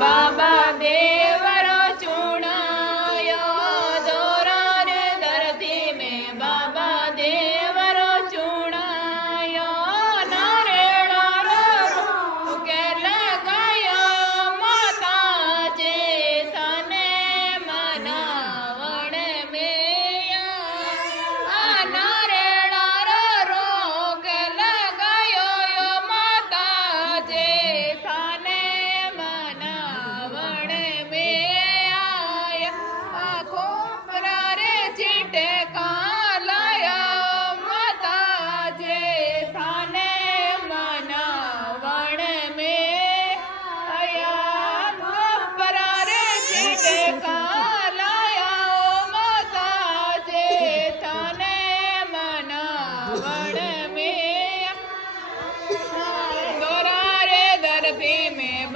बाबा देवरो चुनायो दोरा रे धरती में बाबा देवरो चुनायो नारेड़ा रो के लगायो माता जे तने मनावण में नारेड़ा रो के लगायो यो माता जे तने मनावण में आया खोपरा रे चीटे कालाया माता जे थाने मनावण में आया खोपरा रे चीटे कालाया माता जे थाने मनावण में दोरा रे धरती में